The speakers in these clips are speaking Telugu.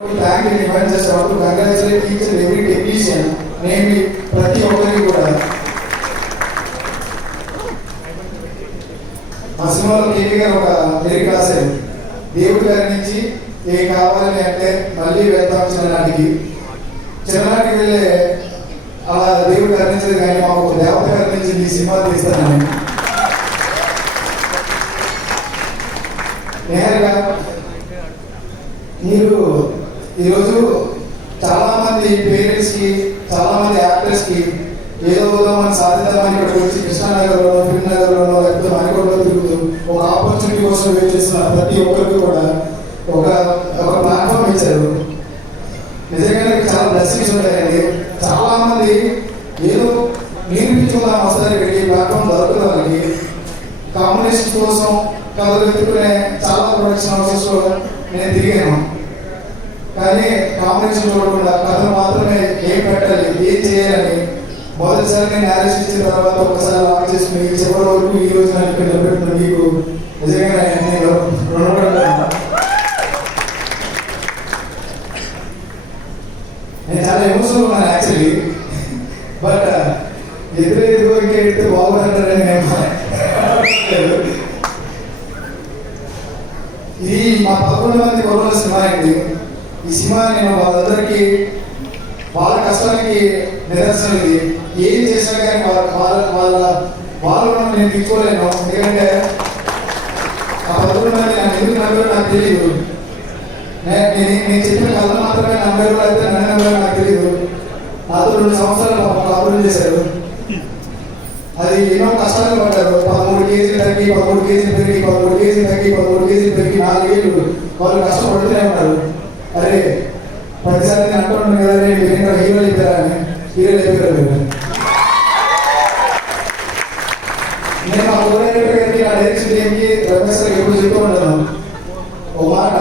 థ్యాంక్ డిమాండ్ చేసేవాళ్ళు congratulate each and every technician నేను ప్రతి ఒక్కరికి కూడా. మా సినిమాలో కేవీ గారు ఒక లిరిక్ రాశారు. దేవుడి గారి నుంచి ఏ కావాలని అంటే మళ్ళీ వెళ్తాం చిన్ననాటికి. చిన్ననాటికి వెళ్ళే అలా దేవుడు కరుణించదు కానీ మాకు ఒక దేవత కరుణించింది ఈ సినిమా తీస్తానని. నేరుగా మీరు ఈరోజు చాలా మంది పేరెంట్స్కి చాలా మంది యాక్టర్స్కి ఏదో మనం సాధిద్దామని ఇక్కడికి వచ్చి కృష్ణానగర్లోనో ఫిల్మ్ నగర్లోనో లేకపోతే మణికొండలో తిరుగుతూ ఒక ఆపర్చునిటీ కోసం వెయిట్ చేస్తున్న ప్రతి ఒక్కరికి కూడా ఒక ఒక ప్లాట్ఫామ్ ఇచ్చారు. నిజంగానే చాలా బ్లెస్సింగ్స్ ఉంటాయండి. చాలా మంది ఏదో నేర్పించుకుందాం వస్తారు ఇక్కడికి ప్లాట్ఫామ్ దొరకదు వాళ్ళకి. కాంబినేషన్ కోసం కథలు వెతుకునే చాలా ప్రొడక్షన్ హౌసెస్లో నేను తిరిగాను. కానీ కాంబినేషన్ చూడకుండా కథ మాత్రమే ఏం పెట్టాలి ఏం చేయాలని మొదటిసారి నేను మ్యారేజ్ ఇచ్చిన తర్వాత ఒకసారి లాక్ చేసుకుని చివరి వరకు ఈ రోజు నాకు ఇక్కడ నిలబెట్టిన మీకు నిజంగా నేను రుణపడతాను. నేను చాలా ఎమోషనల్ ఉన్నాను యాక్చువల్లీ బట్ uh, ఎదురు ఎదురు ఇంకా ఎడితే బాగుంటుందని నేను ఇది మా పదకొండు మంది కొరోనా సినిమా అండి. ఈ సినిమా నేను వాళ్ళందరికీ వాళ్ళ కష్టానికి నిదర్శనం ఇది. ఏం చేసినా కానీ వాళ్ళ వాళ్ళ వాళ్ళ వాళ్ళు నేను తీసుకోలేను ఎందుకంటే ఆ పదవులు ఎందుకు నమ్మారో నాకు తెలియదు నేను నేను చెప్పిన కథ మాత్రమే నమ్మారు అయితే నన్ను నమ్మారు నాకు తెలియదు నాతో రెండు సంవత్సరాలు పాపం కాపురం చేశారు అది ఎన్నో కష్టాలు పడ్డారు పదమూడు కేజీలు తగ్గి పదమూడు కేజీలు పెరిగి పదమూడు కేజీలు తగ్గి పదమూడు కేజీలు పెరిగి నాలుగేళ్ళు. వాళ్ళు కష్టపడుతూనే ఉన్నారు. అరే ప్రతిసారి నేను అంటున్నాను కదా నేను వీరేంద్ర హీరో అయిపోయారా అని? హీరో అయిపోయారు మీరు? నేను ఆ కోఆర్డినేటర్ గారికి నా డైరెక్షన్ టీంకి రమేష్ గారికి ఎప్పుడు చెప్తూ ఉంటాను. ఓ మాట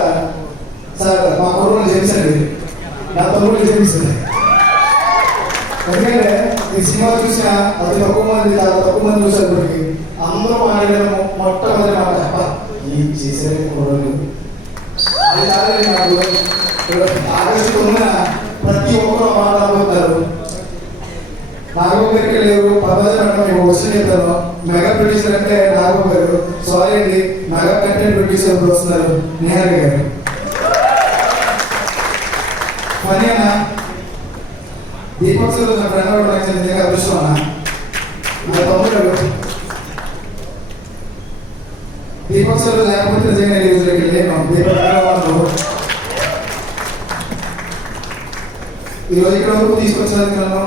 సార్ మా కుర్రోళ్ళు చేసింది నా తమ్ముడు చేసింది ఎందుకంటే ఈ సినిమా చూసిన అది తక్కువ మంది చాలా తక్కువ మంది చూసేప్పటికి అందరూ మాట్లాడిన మొట్టమొదటి మాట "అబ్బా, ఏం చేశారు కుర్రోళ్ళు అది కాదు నాకు ఆగస్టు తొమ్మిదిన ప్రతి ఒక్కరు మాట్లాడబోతున్నారు నాగబాబు గారికి లేరు పదవి మేడం మెగా ప్రొడ్యూసర్ అంటే నాగబాబు గారు సారీ అండి మెగా కంటెంట్ ప్రొడ్యూసర్ వస్తున్నారు నిహారి గారు. పని దీపక్ సార్ నా ఫ్రెండ్ కూడా నాకు నిజంగా అదృష్టం అన్న. నా తమ్ముడు దీపక్ సార్ లేకపోతే నిజంగా రోజులకి దీపక్ ఈరోజు ఇక్కడ వరకు తీసుకొచ్చినందుకు నన్ను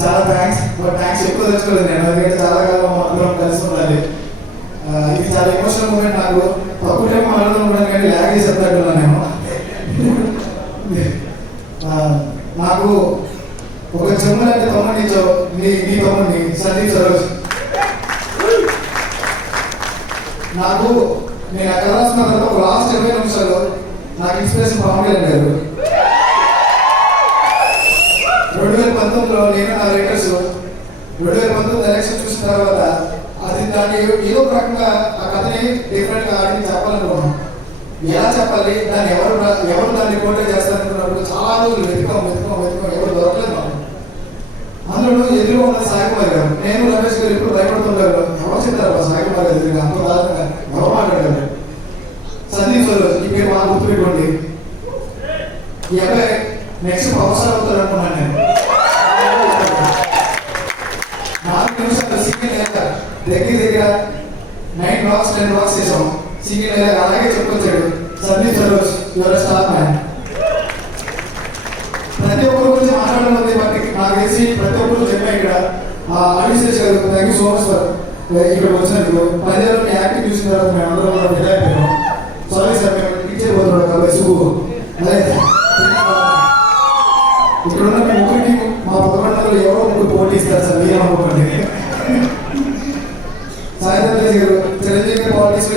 చాలా థ్యాంక్స్ బట్ థ్యాంక్స్ ఎక్కువ తెచ్చుకోలేదు నేను. ఎందుకంటే చాలా కాలం అందరం కలిసి ఉండాలి ఇది చాలా ఎమోషనల్ మూమెంట్ నాకు. తక్కువ టైం మాట్లాడుతున్నాను కానీ ల్యాగ్ చేసి చెప్తాను నేను. నాకు ఒక చెమ్ము అంటే తమ్ముడిని ఇచ్చావు నీ నీ తమ్ముడిని సందీప్ సరోజ్. నాకు నేను అక్కడ రాసిన తర్వాత ఒక లాస్ట్ ఇరవై నిమిషాలు నాకు ఇన్స్పిరేషన్ పవన్ కళ్యాణ్ గారు రెండు వేల పంతొమ్మిదిలో నేను నా రైటర్స్ ముందు వేల ఎలక్షన్ చూసిన తర్వాత అది దాన్ని ఏదో ఒక రకంగా ఆ కథని డిఫరెంట్గా ఆడి చెప్పాలనుకున్నాం. ఎలా చెప్పాలి? దాన్ని ఎవరు ఎవరు దాన్ని పోటీ చేస్తారనుకున్నప్పుడు చాలా రోజులు వెతుకాం వెతుకాం వెతుకాం ఎవరు దొరకలేదు అందులో ఎదురుగా ఉన్న సాయికుమార్ గారు నేను రమేష్ గారు ఇప్పుడు భయపడుతున్నారు ఎవరు చెప్తారు సాయికుమార్ గారు ఎదురుగా అంత దారుణంగా ఎవరు మాట్లాడారు? సందీప్ సరోజ్ ఈ పేరు మా గుర్తుపెట్టుకోండి. ఈ అబ్బాయి నెక్స్ట్ ప్రొఫెసర్ అవుతారు అనుకున్నాను నేను. నిమిషాలు సింగిల్ లేదా దగ్గర దగ్గర నైన్ బాక్స్ టెన్ బాక్స్ చేసాం. సింగిల్ లేదా అలాగే చెప్పుకొచ్చాడు Sandeep Saroj your star man. ప్రతి ఒక్కరి గురించి మాట్లాడడం ఉంది బట్ నాకు తెలిసి ప్రతి ఒక్కరు చెప్పాను ఇక్కడ. అభిషేక్ గారు thank you so much sir. ఇక్కడ వచ్చినందుకు. పంజాబ్ మీ చూసిన తర్వాత మేము అందరం కూడా విధాయిపోయాం సారీ సార్ మేము టీచర్ పోతున్నాం కాబట్టి సుబ్బు అదే ఇక్కడ ఉన్న మీ ముగ్గురికి మా పదకొండు ఎవరో ముగ్గురు పోటీ ఇస్తారు సార్ మీరేమనుకోండి సాయంత్రం గారు చిరంజీవి గారు పాలిటిక్స్